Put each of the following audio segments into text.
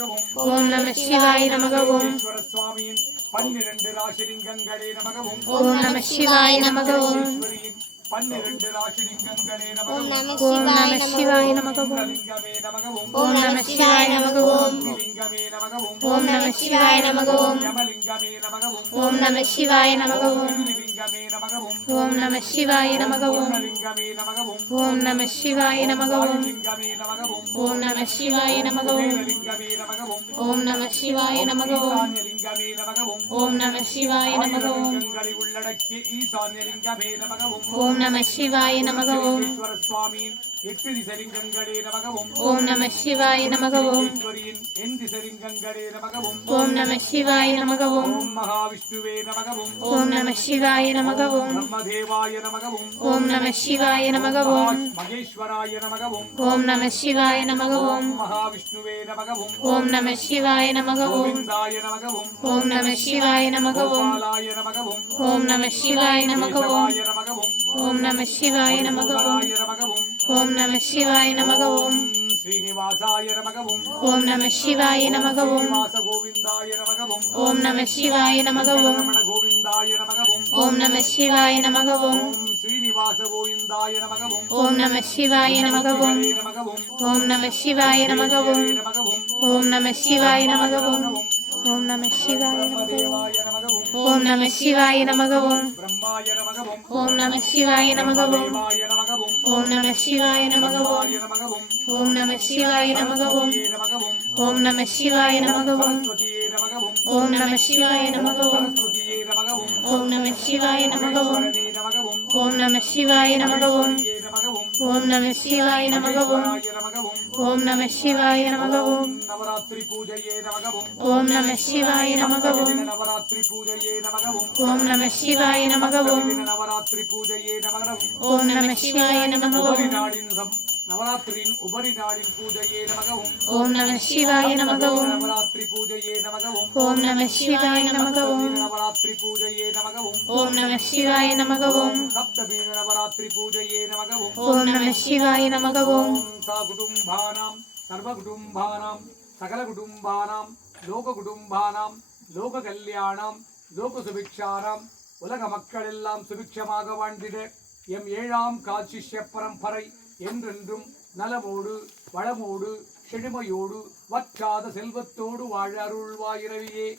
ஓம் நம சிவாய நமகவும் சுவாமியின் 12 ராசிலிங்கங்களே நமகவும் ஓம் நம சிவாய நமகவும் 12 ராசிலிங்கங்களே நமகவும் ஓம் நம சிவாய நமகவும் ஓம் நம சிவாய நமகவும் லிங்கமே நமகவும் ஓம் நம சிவாய நமகவும் யமலிங்கமே நமகவும் ஓம் நம சிவாய நமகவும் லிங்கமே நமகவும் ஓம் நம சிவாய நமகவும் லிங்கமே நமகவும் ஓம் நம சிவாய நமகவும் லிங்கமே நமகவும் ஓம் நம சிவாய நமகவும் லிங்கமே நமகவும் ஓம் நம சிவாய நமகவும் லிங்கமே நமகவும் ஓம் நம சிவாய நமகவும் லிங்கங்களை உள்ளடக்கிய ஈசான்ய லிங்கமே நமகவும் ஓம் நம சிவாய நமகவும் ஈஸ்வர சுவாமியின் 8 திசைலிங்கங்களே நமகவும் ஓம் நம சிவாய நமகவும் ஈஸ்வரியின் 8 திசைலிங்கங்களே நமகவும் ஓம் நம சிவாய நமகவும் ஓம் மகாவிஷ்ணுவே நமகவும் ஓம் நம சிவாய நமகவும் பிரம்மதேவாய நமகவும் ஓம் நம சிவாய நமகவும் மகேஸ்வராய நமகவும் ஓம் நம சிவாய நமகவும் மகாவிஷ்ணுவே நமகவும் ஓம் நம சிவாய நமகவும் கோவிந்தாய நமகவும் ஓம் நம சிவாய நமகவும் பாலாய நமகவும் ஓம் நம சிவாய நமகவும் கேசவாய நமகவும் ஓம் நம சிவாய நமகவும் ராய நமகவும் ஓம் நம சிவாய நமகவும் ஸ்ரீனிவாசாய நமகவும் ஓம் நம சிவாய நமகவும் வாச கோவிந்தாய நமகவும் ஓம் நம சிவாய நமகவும் ரமண கோவிந்தாய நமகவும் ஓம் நம சிவாய நமகவும் ஓம் ஸ்ரீனிவாச கோவிந்தாய நமகவும் ஓம் நம சிவாய நமகவும் நமகவும் ஓம் நம சிவாய நமகவும் நமகவும் ஓம் நம சிவாய நமகவும் ஓம் நம சிவாய நமகவும் தேவாய நமகவும் ஓம் நம சிவாய நமகவும் பிரம்மாய நமகவும் ஓம் நம சிவாய நமகவும் தேவாய நமகவும் ஓம் நம சிவாய நமகவும் நமகவும் ஓம் நம சிவாய நமகவும் நமகவும் ஓம் நம சிவாய நமகவும் ஸ்வதியே நமகவும் ஓம் நம சிவாய நமகவும் ஸ்வதியே நமகவும் ஓம் நம சிவாய நமகவும் நமகவும் ஓம் நம சிவாய நமகவும் நமகவும் ஓம் நம சிவாய நமகவும் நமகவும் ஓம் நம சிவாய நமகவும் நவராத்திரி பூஜையே நமகவும் ஓம் நம சிவாய நமகவும் நவராத்திரி பூஜையே நமகவும் ஓம் நம சிவாய நமகவும் நவராத்திரி பூஜையே நமகவும் ஓம் நம சிவாய நமகவும் நவராத்திரியின் உபரி நாளின் பூஜையே நமகவும் ஓம் நம சிவாய நமகவும் நவராத்திரி பூஜையே நமகவும் ஓம் நம சிவாய நமகவும் நவராத்திரி பூஜையே நமகவும் ஓம் நம சிவாய நமகவும் சப்தமி நவராத்திரி பூஜையே நமகவும் ஓம் நம சிவாய நமகவும் குடும்பானாம் சர்வகுடும்பானாம் சகல குடும்பானாம் லோக குடும்பானாம் லோக கல்யாணம் லோக சுபிக்ஷானாம் உலக மக்கள் எல்லாம் சுபிக்ஷமாக வாழ்ந்திட எம் 7ஆம் காட்சிஷ்ய பரம்பரை என்றென்றும் நலமோடு வளமோடு செழுமையோடு வற்றாத செல்வத்தோடு வாழ அருள்வாயிரவியே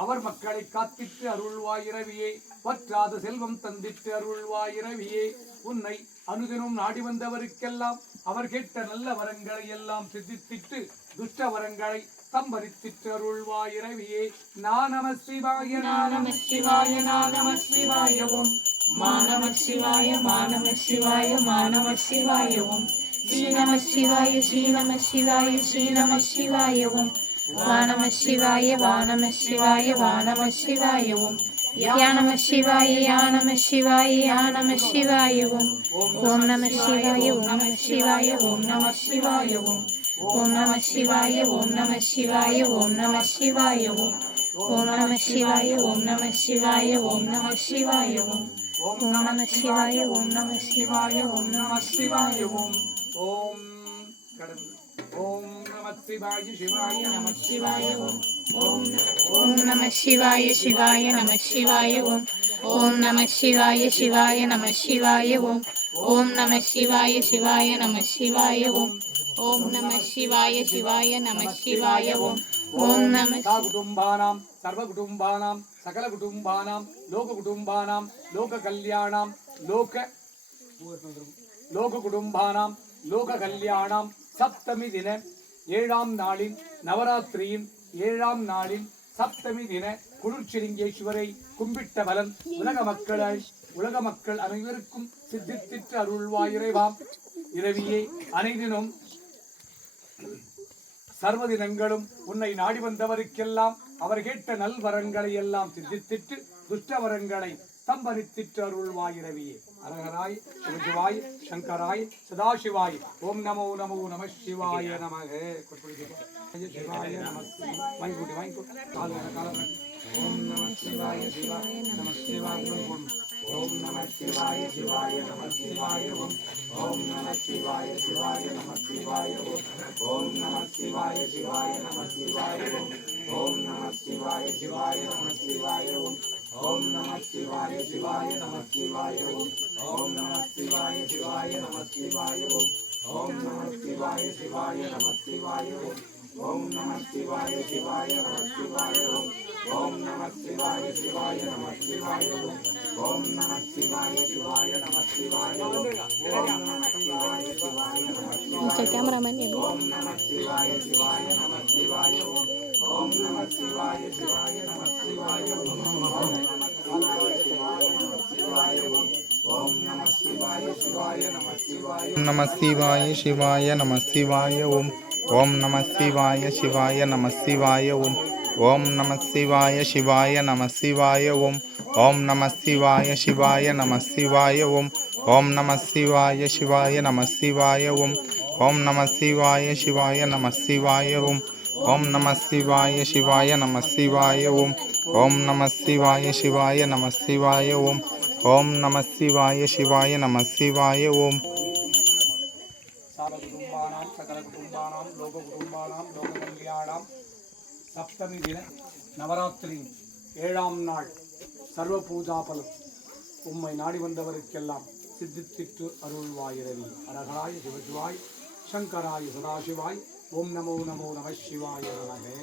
அவர் மக்களை காத்திட்டு அருள்வாயிரவியே வற்றாத செல்வம் தந்திட்டு அருள்வாயிரவியே உன்னை அனுதினம் நாடி வந்தவருக்கெல்லாம் அவர் கேட்ட நல்ல வரங்களை எல்லாம் சித்தித்திட்டு துஷ்ட வரங்களை சம்பரித்திட்டு அருள்வாயிரவியே நம சிவாய நம சிவாய நம சிவாயவும் நம சிவாய நம சிவாய நம சிவாயவும் ஸ்ரீ நம சிவாய ஸ்ரீ நம சிவாய ஸ்ரீ நம சிவாயவும் நம சிவாய நம சிவாய நம சிவாயவும் நம சிவாய நம சிவாய நம சிவாயவும் ஓம் நம சிவாய நம சிவாய நம சிவாயவும் ஓம் நம சிவாய நம சிவாய நம சிவாயவும் ஓம் நம சிவாய நம சிவாய நம சிவாயவும் ஓம் நம சிவாய நம சிவாய நம சிவாயவும் ஓம் கடந்து ஓம் நம சிவாய சிவாய நம சிவாய ஓம் நம சிவாய சிவாய நம சிவாய ஓம் நம சிவாய சிவாய நம சிவாய ஓம் நம சிவாய சிவாய நம சிவாய ஓம் நம சிவாய சிவாய நம சிவாய ஓம் நம குடும்பானாம் சர்வ குடும்பானாம் சகல குடும்பானாம் லோக குடும்பானாம் லோக கல்யாணம் லோக குடும்பானாம் லோக கல்யாணம் சப்தமி தின 7ஆம் நாளின் நவராத்திரியின் 7ஆம் நாளின் சப்தமி தின குளிர்ச்சிலிங்கேஸ்வரை கும்பிட்ட பலன் உலக மக்கள் அனைவருக்கும் சித்தித்திட்டு அருள்வாயிரைவாம் இரவியே அனைதினும் சர்வதினங்களும் உன்னை நாடி வந்தவருக்கெல்லாம் அவர் கேட்ட நல்வரங்களை எல்லாம் சித்தித்திட்டு துஷ்டவரங்களை சம்பரித்திட்டு அருள்வாயிரவியே அரகராய் சிவசிவாய் சங்கராய் சதாசிவாய் ஓம் நமோ நமோ நம சிவாய நமக சிவாய நம வாங்கிக்கூட்டி ஓம் நம சிவாய சிவாய நம சிவாய ஓம் நம சிவாய சிவாய நம சிவாய ஓம் ஓம் நம சிவாய சிவாய நம சிவாய ஓம் நம சிவாய சிவாய நம சிவாய ஓம் நம சிவாய சிவாய நம சிவாய ஓம் நம சிவாய சிவாய நம சிவாய ஓம் நம சிவாய சிவாய நம சிவாய ஓம் நம சிவாய சிவாய நம சிவாய ஓம் நம சிவாய சிவாய நம சிவாய ஓம் நம சிவாய சிவாய நம சிவாய ஓம் நம சிவாய சிவாய நம சிவாய ஓம் நம சிவாய சிவாய நம Oke, kameramen ibu. ஓம் நம சிவாய சிவாய நம சிவாய ஓம் நம சிவாய சிவாய நம சிவாய ஓம் நம சிவாய சிவாய நம சிவாய ஓம் நம சிவாய சிவாய நம சிவாய நம சிவாய சிவாய நம சிவாய ஓம் ஓம் நம சிவாய சிவாய நம சிவாய ஓம் ஓம் நம சிவாய சிவாய நம சிவாய ஓம் ஓம் நம சிவாய சிவாய நம சிவாய ஓம் ஓம் நம சிவாய சிவாய நம சிவாய ஓம் ஓம் நம சிவாய சிவாய நம சிவாய ஓம் ஓம் நம சிவாய சிவாய நம சிவாய ஓம் ஓம் நம சிவாய சிவாய நம சிவாய ஓம் ஓம் நம சிவாய சிவாய நம சிவாய ஓம் சாபகுடும்பானாம் சகலகுடும்பானாம் லோககுடும்பானாம் லோககல்யாணாம் சப்தமி தின நவராத்திரி 7ஆம் நாள் சர்வ பூஜா பலம் உம்மை நாடி வந்தவருக்கெல்லாம் சித்தித்திட்டு அருள்வாயிரவி அரகராய சிவசிவாய் சங்கராய சதாசிவாய் ஓம் நமோ நமோ நம சிவாய நமகே.